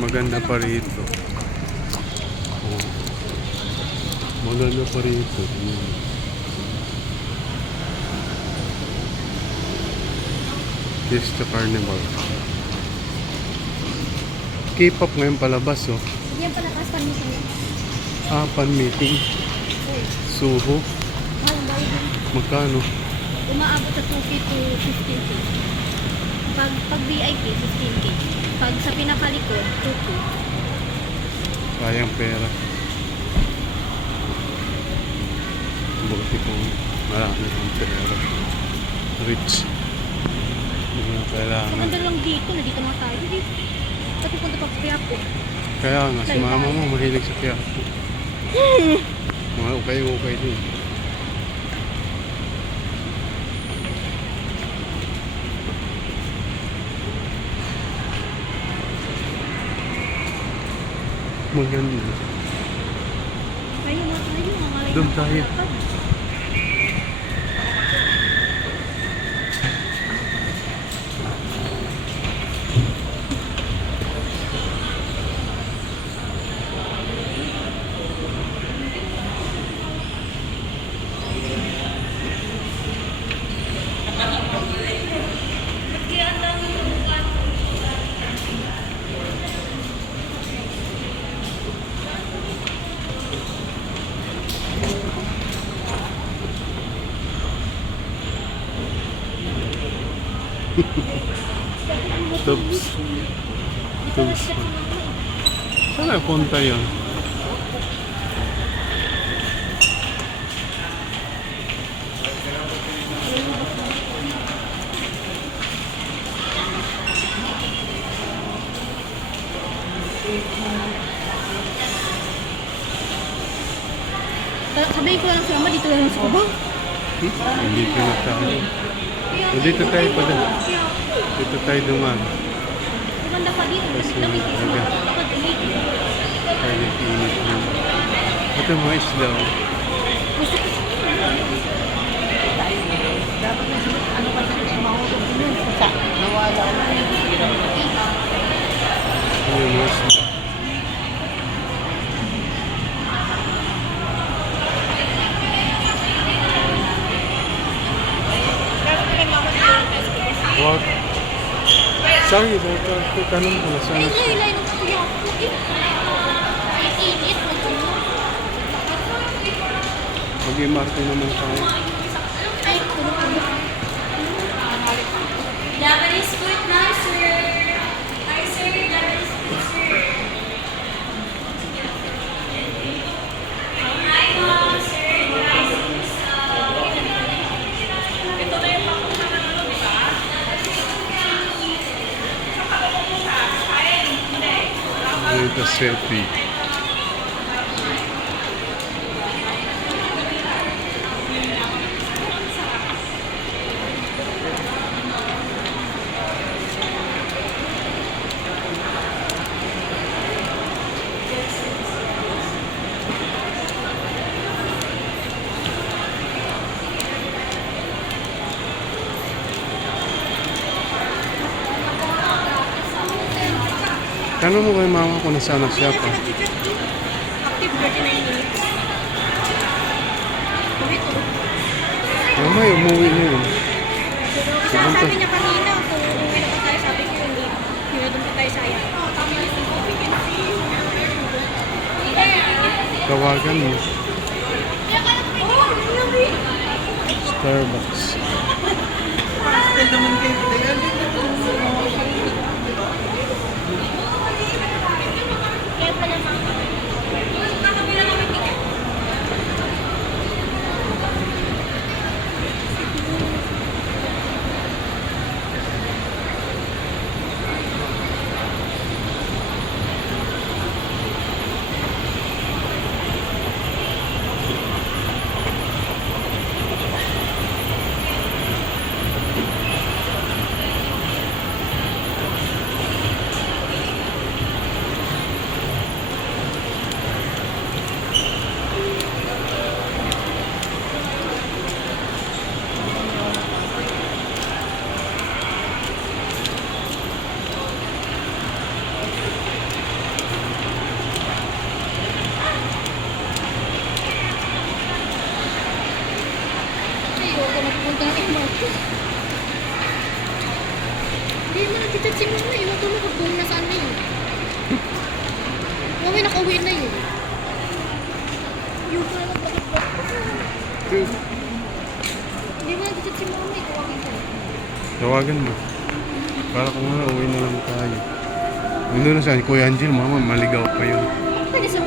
Maganda pa rito. Oh. Maganda pa rito. Fiesta Carnival. K-pop ngayon palabas, oh. Hindi yan pala pan meeting. Ah, pan meeting. Suho. Magkano? Umaabot sa 2K to 15K. Pag VIP, 15K. Pag sa pinakalikod, 2K. Sayang pera. Buti kung marami kang pera. Rich. Hindi na kailangan. Maganda lang dito, nandito na tayo. Pati punta pa Quiapo. Kaya nga, si mama mo mahilig sa Quiapo. Mga ukay-ukay din. Maganda. Tayo nga tayo, mga Doon tayo. Tubs. Tubs. Saan na punta yun? Sabihin ko lang sa mama, dito lang sa baba. Dito na tayo. Dito tayo pa din. Dito tayo duman. Maganda pa dito. Kasi Lamig. talaga. Kaya nag-iinit na. Ito mga isla. Oh. Gusto ko. Dapat ano pa sa mahulog din yun. Nawala ko. Ayun, mga isla. What? Sorry, tanong ko na sana. Ay, laylay nung kuya ko. Init. Mag-imarte naman tayo. Ay, puno-puno. Japanese food na, sir. Ay, sir, Japanese food, sir. Hi, ma'am, sir. Ito na yung papunta ng ano, di ba? Rita City. Tanong mo kay mama kung nasaan na siya pa. Active 39 minutes. Ulit to. Mamay, umuwi na yun. Sabi niya kanina, kung uwi na pa tayo, sabi ko hindi. Hindi doon pa tayo sayang. Tawagan mo. Starbucks. Pastel naman kayo. Kaya pala mga. Hindi mo nagchat si mama. Iwan ko na kung nasaan na yun. Mami, nakauwi na yun. Yung pala Hindi mo nagchat si mama. Tawagin ko. Tawagan mo. Para kung ano, uwi na lang tayo. Nandun na sa Kuya Angel, mama, maligaw pa yun. Pwede sa